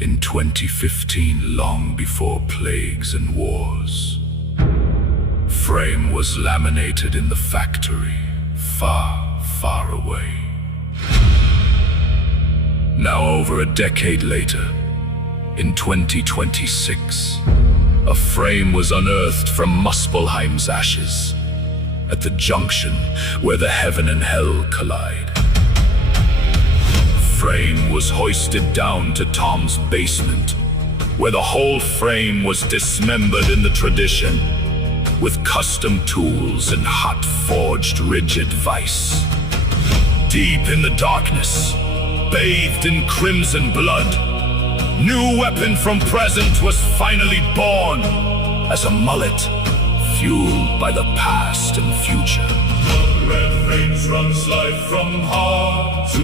In 2015, long before plagues and wars, frame was laminated in the factory, far, far away. Now over a decade later, in 2026, a frame was unearthed from Muspelheim's ashes, at the junction where the heaven and hell collide. Frame was hoisted down to Tom's basement, where the whole frame was dismembered in the tradition, with custom tools and hot-forged rigid vice. Deep in the darkness, bathed in crimson blood, new weapon from present was finally born, as a mullet fueled by the past and future. The red flames runs life from heart to